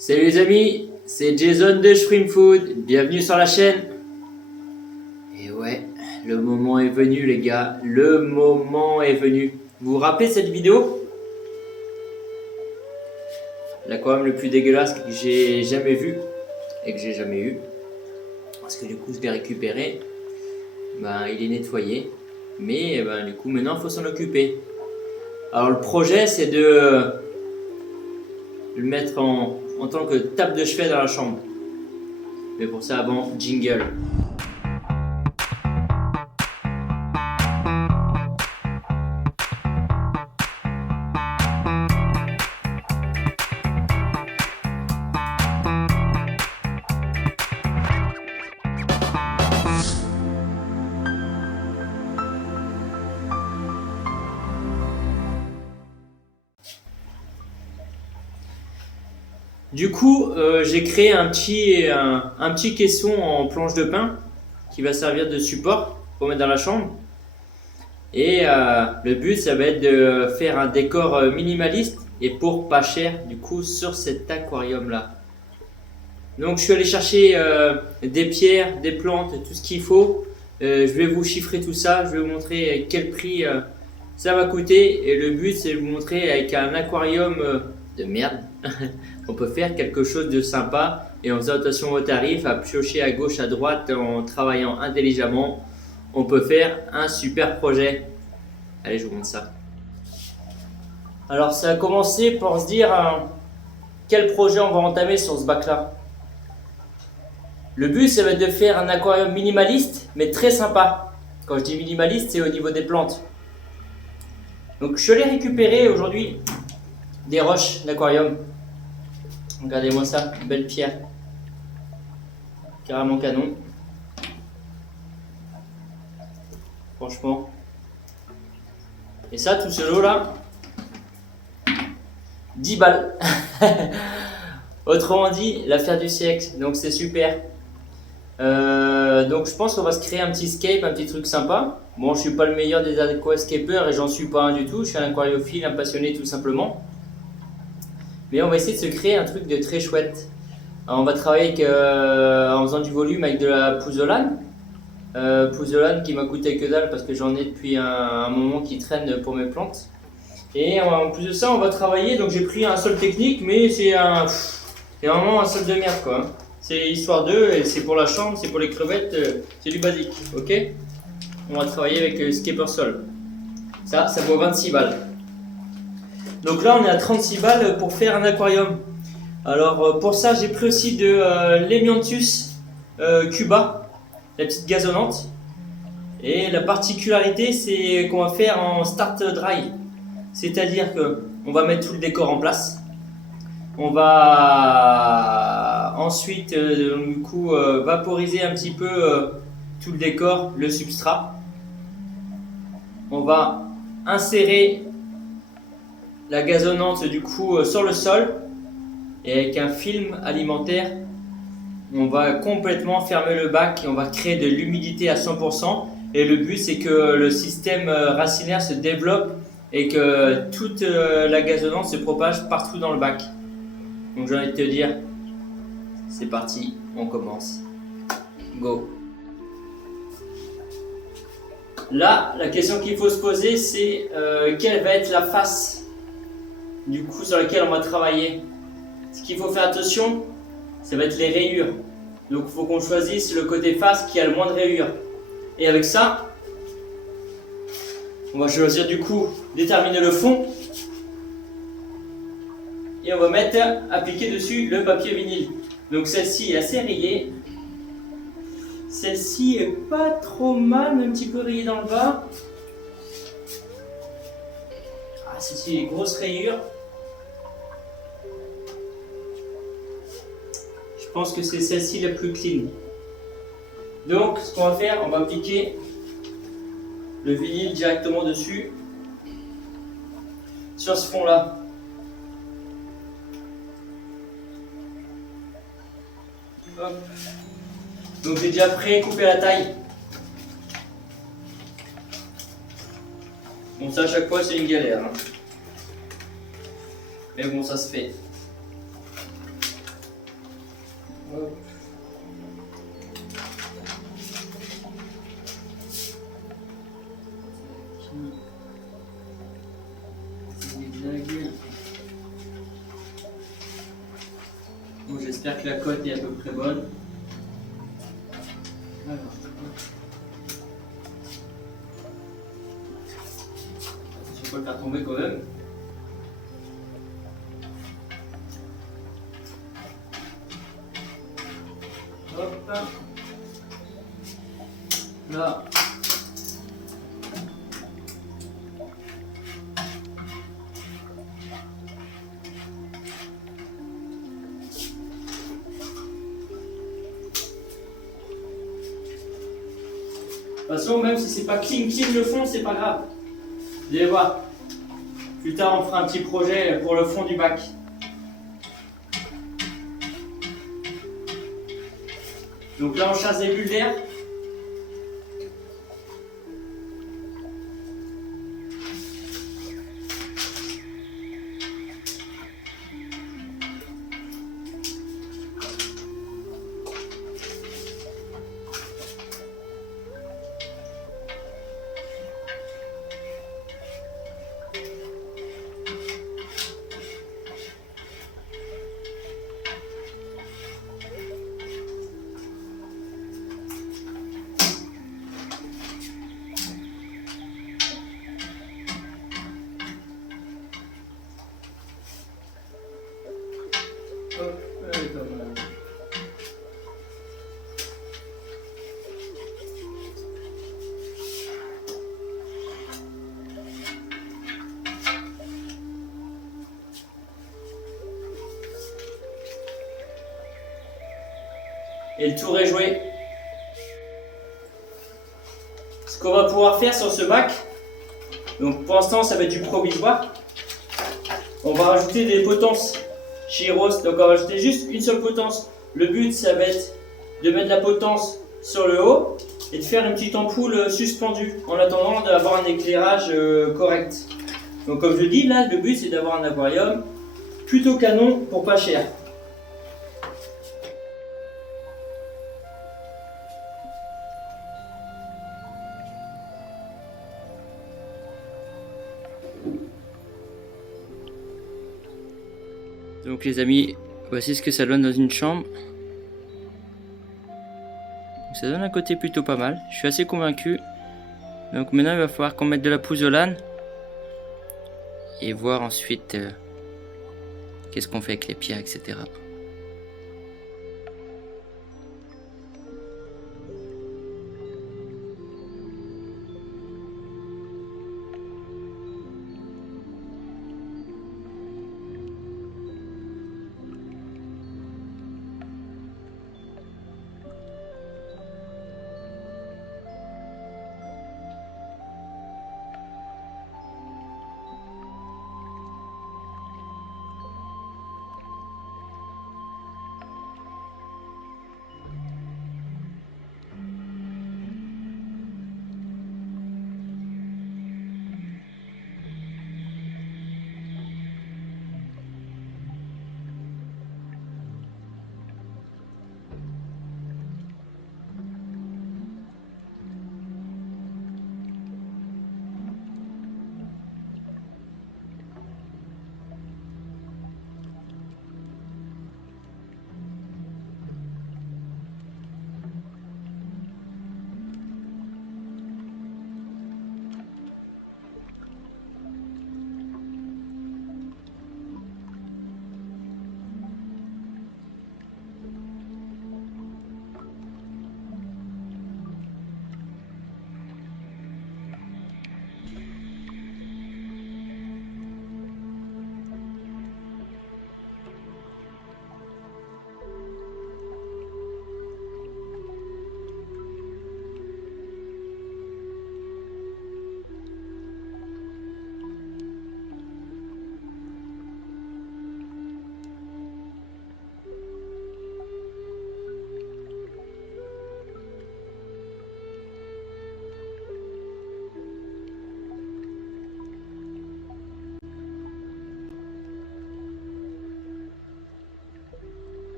Salut les amis, c'est Jason de Shrimp Food, bienvenue sur la chaîne. Et ouais, le moment est venu les gars, le moment est venu. Vous vous rappelez cette vidéo? L'aquarium le plus dégueulasse que j'ai jamais vu et que j'ai jamais eu. Parce que du coup je l'ai récupéré, il est nettoyé. Mais du coup maintenant il faut s'en occuper. Alors le projet c'est de le mettre en tant que table de chevet dans la chambre. Mais pour ça avant, jingle. Du coup, j'ai créé un petit caisson en planche de pin qui va servir de support pour mettre dans la chambre. Et le but, ça va être de faire un décor minimaliste et pour pas cher du coup sur cet aquarium là. Donc je suis allé chercher des pierres, des plantes, tout ce qu'il faut. Je vais vous chiffrer tout ça, je vais vous montrer quel prix ça va coûter. Et le but, c'est de vous montrer avec un aquarium de merde. On peut faire quelque chose de sympa et en faisant attention aux tarifs, à piocher à gauche, à droite, en travaillant intelligemment, on peut faire un super projet. Allez, je vous montre ça. Alors, ça a commencé pour se dire quel projet on va entamer sur ce bac-là. Le but, ça va être de faire un aquarium minimaliste, mais très sympa. Quand je dis minimaliste, c'est au niveau des plantes. Donc, je l'ai récupéré aujourd'hui des roches d'aquarium. Regardez-moi ça, une belle pierre. Carrément canon. Franchement. Et ça, tout ce lot là, 10 balles. Autrement dit, l'affaire du siècle. Donc c'est super. Donc je pense qu'on va se créer un petit scape, un petit truc sympa. Bon, je suis pas le meilleur des aquascapers et j'en suis pas un du tout. Je suis un aquariophile, un passionné tout simplement. Mais on va essayer de se créer un truc de très chouette. Alors, on va travailler en faisant du volume avec de la pouzzolane. Pouzzolane qui m'a coûté que dalle parce que j'en ai depuis un moment qui traîne pour mes plantes. Et en plus de ça, on va travailler. Donc j'ai pris un sol technique, mais c'est vraiment un sol de merde quoi. C'est histoire d'eux et c'est pour la chambre, c'est pour les crevettes, c'est du basique. Ok. On va travailler avec le Skipper Sol. Ça vaut 26 balles. Donc là, on est à 36 balles pour faire un aquarium. Alors pour ça, j'ai pris aussi de l'Hemianthus Cuba, la petite gazonnante. Et la particularité, c'est qu'on va faire en start dry. C'est-à-dire qu'on va mettre tout le décor en place. On va ensuite vaporiser un petit peu tout le décor, le substrat. On va insérer la gazonnante du coup sur le sol et avec un film alimentaire on va complètement fermer le bac et on va créer de l'humidité à 100% et le but c'est que le système racinaire se développe et que toute la gazonnante se propage partout dans le bac. Donc j'ai envie de te dire, c'est parti, on commence. Go. Là, la question qu'il faut se poser c'est quelle va être la face du coup sur laquelle on va travailler. Ce qu'il faut faire attention, ça va être les rayures. Donc il faut qu'on choisisse le côté face qui a le moins de rayures. Et avec ça, on va choisir du coup, déterminer le fond. Et on va appliquer dessus le papier vinyle. Donc celle-ci est assez rayée. Celle-ci est pas trop mal, mais un petit peu rayée dans le bas. Ah, celle-ci est grosse rayure. Je pense que c'est celle-ci la plus clean. Donc ce qu'on va faire, on va appliquer le vinyle directement dessus sur ce fond là. Hop. Donc j'ai déjà pré-coupé la taille. Bon ça à chaque fois c'est une galère. Mais bon ça se fait. Hop. Zigzag. Bon, j'espère que la cote est à peu près bonne. Alors, attention, faut pas le faire tomber quand même. Hop. Là. De toute façon, même si c'est pas clean le fond, c'est pas grave. Vous allez voir. Plus tard, on fera un petit projet pour le fond du bac. Donc là, on chasse des bulles d'air. Hop, allez, pas mal. Et le tour est joué. Ce qu'on va pouvoir faire sur ce bac, donc pour l'instant ça va être du provisoire. On va rajouter des potences Chiros, donc on va rajouter juste une seule potence. Le but ça va être de mettre la potence sur le haut et de faire une petite ampoule suspendue en attendant d'avoir un éclairage correct. Donc comme je dis là, le but c'est d'avoir un aquarium plutôt canon pour pas cher. Donc les amis, voici ce que ça donne dans une chambre. Ça donne un côté plutôt pas mal, je suis assez convaincu. Donc maintenant il va falloir qu'on mette de la pouzzolane et voir ensuite qu'est-ce qu'on fait avec les pierres, etc.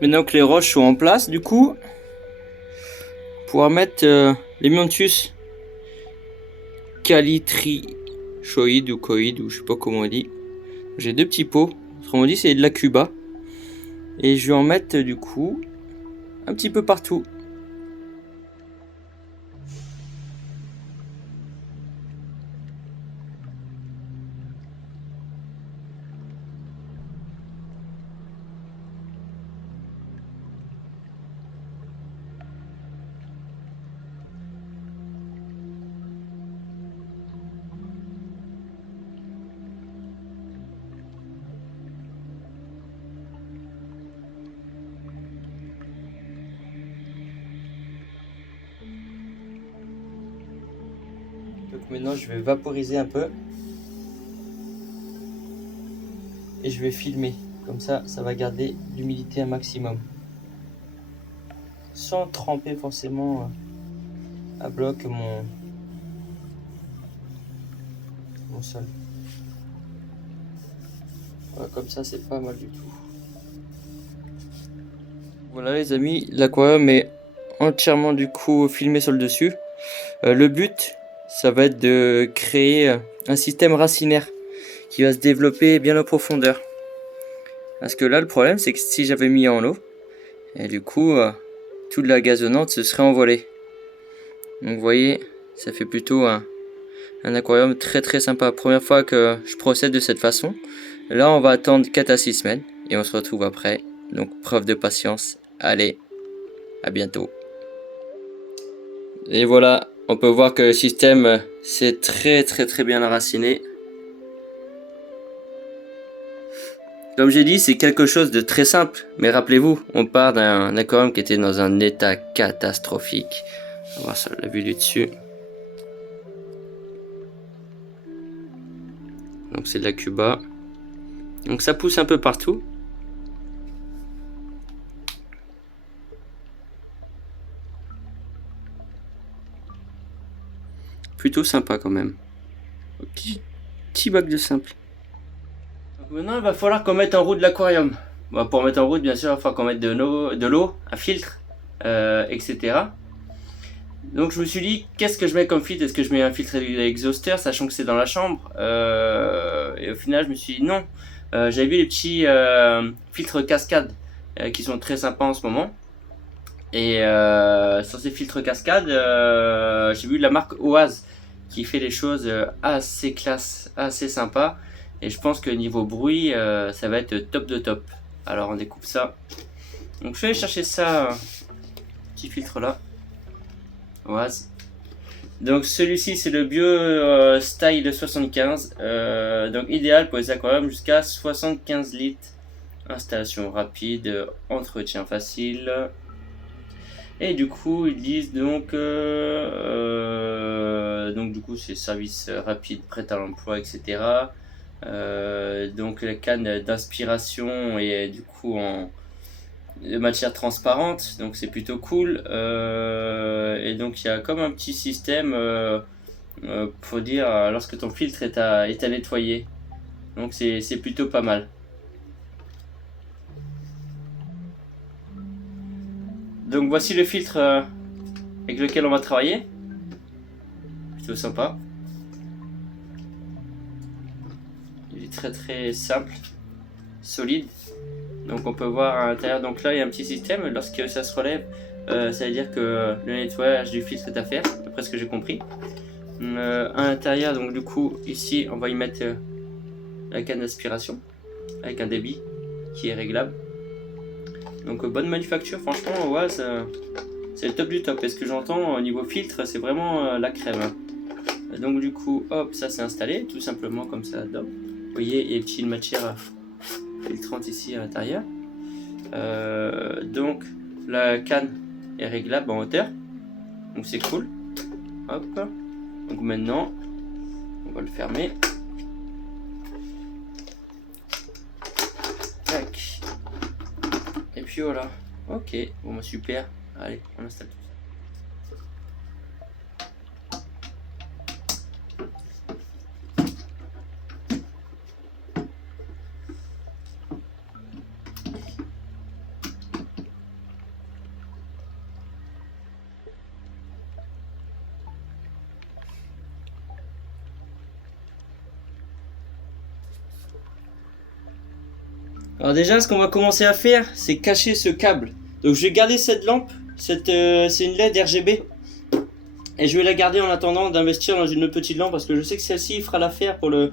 Maintenant que les roches sont en place, du coup, pouvoir mettre les Mianthus calitrichoïdes ou coïdes, ou je sais pas comment on dit. J'ai 2 petits pots, autrement dit c'est de la Cuba. Et je vais en mettre du coup un petit peu partout. Donc maintenant je vais vaporiser un peu. Et je vais filmer. Comme ça, ça va garder l'humidité un maximum. Sans tremper forcément à bloc mon sol. Voilà, comme ça, c'est pas mal du tout. Voilà les amis, l'aquarium est entièrement du coup filmé sur le dessus. Le but, ça va être de créer un système racinaire qui va se développer bien en profondeur. Parce que là, le problème, c'est que si j'avais mis en eau, et du coup, toute la gazonnante se serait envolée. Donc vous voyez, ça fait plutôt un aquarium très très sympa. Première fois que je procède de cette façon. Là, on va attendre 4 à 6 semaines et on se retrouve après. Donc, preuve de patience. Allez, à bientôt. Et voilà, on peut voir que le système s'est très très très bien enraciné. Comme j'ai dit, c'est quelque chose de très simple. Mais rappelez-vous, on part d'un aquarium qui était dans un état catastrophique. On va voir ça, la vue du dessus. Donc c'est de la Cuba. Donc ça pousse un peu partout. Plutôt sympa quand même. Petit bac de simple. Donc maintenant il va falloir qu'on mette en route l'aquarium. Bon, pour mettre en route bien sûr il va falloir qu'on mette de l'eau, un filtre, etc. Donc je me suis dit qu'est-ce que je mets comme filtre. Est-ce que je mets un filtre exhausteur sachant que c'est dans la chambre, et au final je me suis dit non. J'avais vu les petits filtres cascade qui sont très sympas en ce moment. Et sur ces filtres cascade, j'ai vu la marque Oase qui fait des choses assez classe, assez sympa. Et je pense que niveau bruit, ça va être top de top. Alors on découpe ça. Donc je vais aller chercher ça, petit filtre là. Oase. Donc celui-ci c'est le Bio Style 75. Donc idéal pour les aquariums jusqu'à 75 litres. Installation rapide, entretien facile. Et du coup ils disent donc du coup c'est service rapide, prêt à l'emploi, etc. Donc la canne d'inspiration est du coup en de matière transparente, donc c'est plutôt cool. Et donc il y a comme un petit système pour dire lorsque ton filtre est à nettoyer. Donc c'est plutôt pas mal. Donc voici le filtre avec lequel on va travailler. Plutôt sympa. Il est très très simple, solide. Donc on peut voir à l'intérieur, donc là il y a un petit système, lorsque ça se relève, ça veut dire que le nettoyage du filtre est à faire, d'après ce que j'ai compris. À l'intérieur, donc du coup ici on va y mettre la canne d'aspiration avec un débit qui est réglable. Donc bonne manufacture, franchement ouais, c'est le top du top. Et ce que j'entends au niveau filtre, c'est vraiment la crème. Donc du coup hop, ça c'est installé tout simplement comme ça là-dedans. Vous voyez, il y a une petite matière filtrante ici à l'intérieur. Donc la canne est réglable en hauteur, donc c'est cool. Hop, donc maintenant on va le fermer. Tac. Et puis voilà. Ok, bon bah super. Allez, on installe tout ça. Alors déjà, ce qu'on va commencer à faire, c'est cacher ce câble. Donc je vais garder cette lampe, c'est une LED RGB. Et je vais la garder en attendant d'investir dans une petite lampe parce que je sais que celle-ci fera l'affaire pour le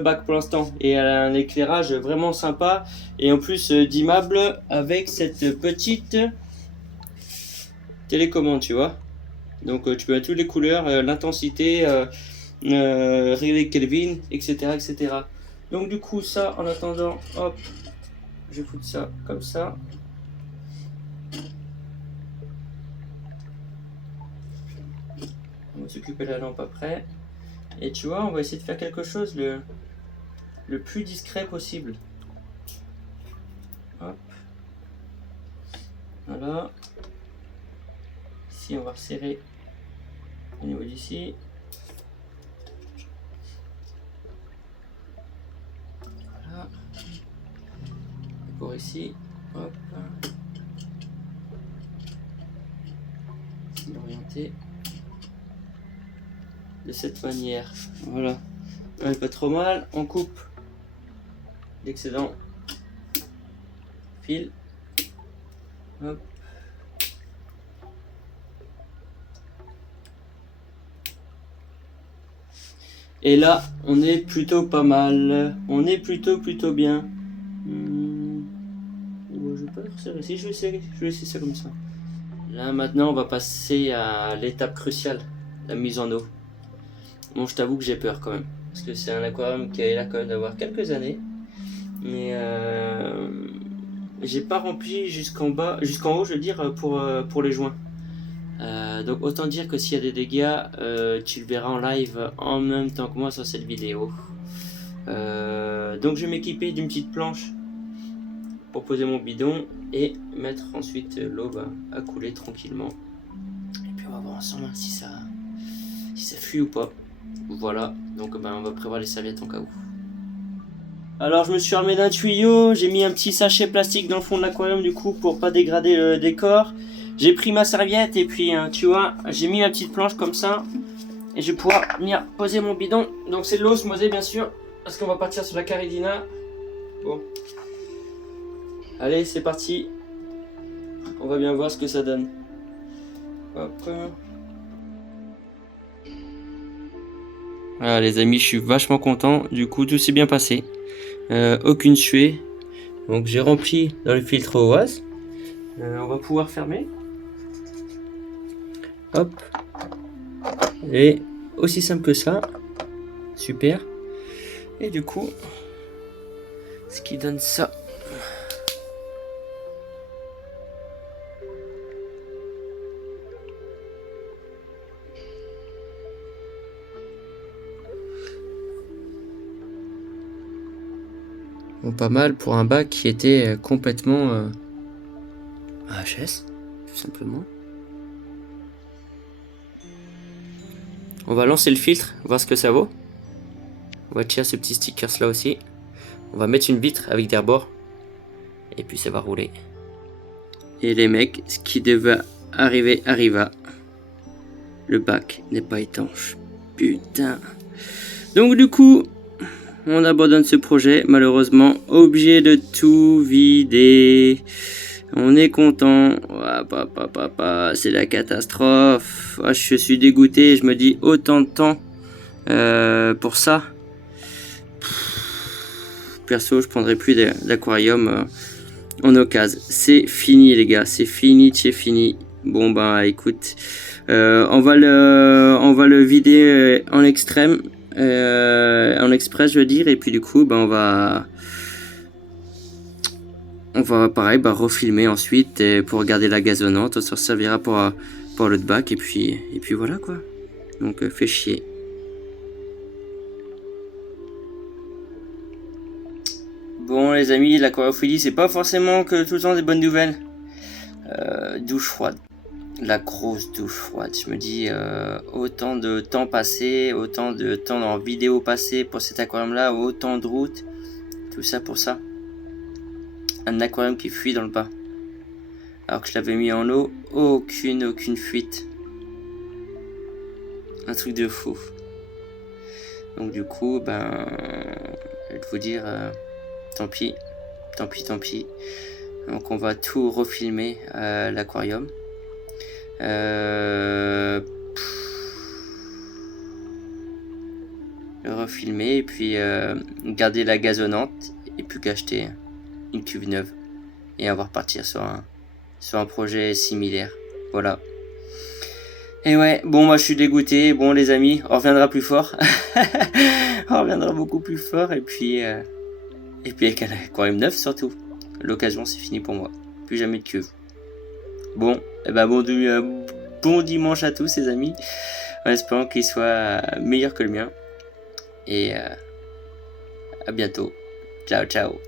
bac pour l'instant. Et elle a un éclairage vraiment sympa et en plus dimmable avec cette petite télécommande, tu vois. Donc tu peux mettre toutes les couleurs, l'intensité, régler Kelvin, etc., etc. Donc du coup ça, en attendant, hop, je fous ça comme ça. On va s'occuper de la lampe après. Et tu vois, on va essayer de faire quelque chose le plus discret possible. Hop. Voilà. Ici, on va resserrer au niveau d'ici. Voilà. Et pour ici, hop. L'orienter de cette manière. Voilà. On est pas trop mal. On coupe l'excédent fil. Hop. Et là, on est plutôt pas mal. On est plutôt bien. Je vais pas le resserrer ici. Je vais essayer ça comme ça. Là, maintenant, on va passer à l'étape cruciale, la mise en eau. Bon, je t'avoue que j'ai peur quand même. Parce que c'est un aquarium qui a l'air quand même d'avoir quelques années. Mais j'ai pas rempli jusqu'en haut, je veux dire, pour les joints. Donc autant dire que s'il y a des dégâts, tu le verras en live en même temps que moi sur cette vidéo. Donc je vais m'équiper d'une petite planche pour poser mon bidon et mettre ensuite l'eau à couler tranquillement. Et puis on va voir ensemble si ça fuit ou pas. Voilà, donc on va prévoir les serviettes en cas où. Alors je me suis armé d'un tuyau, j'ai mis un petit sachet plastique dans le fond de l'aquarium du coup pour pas dégrader le décor. J'ai pris ma serviette et puis tu vois, j'ai mis la petite planche comme ça. Et je vais pouvoir venir poser mon bidon. Donc c'est de l'osmosée bien sûr, parce qu'on va partir sur la Caridina. Bon. Allez, c'est parti. On va bien voir ce que ça donne. Hop. Voilà les amis, je suis vachement content. Du coup, tout s'est bien passé. Aucune suée. Donc j'ai rempli dans le filtre OAS. On va pouvoir fermer. Hop. Et aussi simple que ça. Super. Et du coup, ce qui donne ça. Bon, pas mal pour un bac qui était complètement HS, tout simplement. On va lancer le filtre, voir ce que ça vaut. On va tirer ce petit sticker là aussi. On va mettre une vitre avec des rebords. Et puis ça va rouler. Et les mecs, ce qui devait arriver arriva. Le bac n'est pas étanche. Putain. Donc du coup, on abandonne ce projet. Malheureusement, obligé de tout vider. On est content. C'est la catastrophe. Je suis dégoûté. Je me dis autant de temps pour ça. Perso, je prendrai plus d'aquarium en occasion. C'est fini les gars. C'est fini, c'est fini. Bon bah écoute, on va le vider en extrême, en express je veux dire, et puis du coup on va pareil refilmer ensuite pour garder la gazonnante. On se servira pour l'autre bac et puis voilà quoi. Donc fait chier. Bon les amis, l'aquariophilie c'est pas forcément que tout le temps des bonnes nouvelles. Douche froide. La grosse douche froide. Je me dis autant de temps passé, autant de temps en vidéo passé pour cet aquarium là, autant de routes, tout ça pour ça. Un aquarium qui fuit dans le bas. Alors que je l'avais mis en eau, aucune fuite. Un truc de fou. Donc du coup, je vais vous dire, tant tant pis. Donc on va tout refilmer l'aquarium. Le refilmer et puis garder la gazonnante et puis qu'acheter une cuve neuve et on va repartir sur un projet similaire. Voilà. Et ouais, bon, moi je suis dégoûté. Bon, les amis, on reviendra plus fort. On reviendra beaucoup plus fort. Et puis avec un aquarium neuf surtout. L'occasion, c'est fini pour moi. Plus jamais de cuve. Bon, bon dimanche à tous, les amis. En espérant qu'il soit meilleur que le mien. Et à bientôt. Ciao, ciao.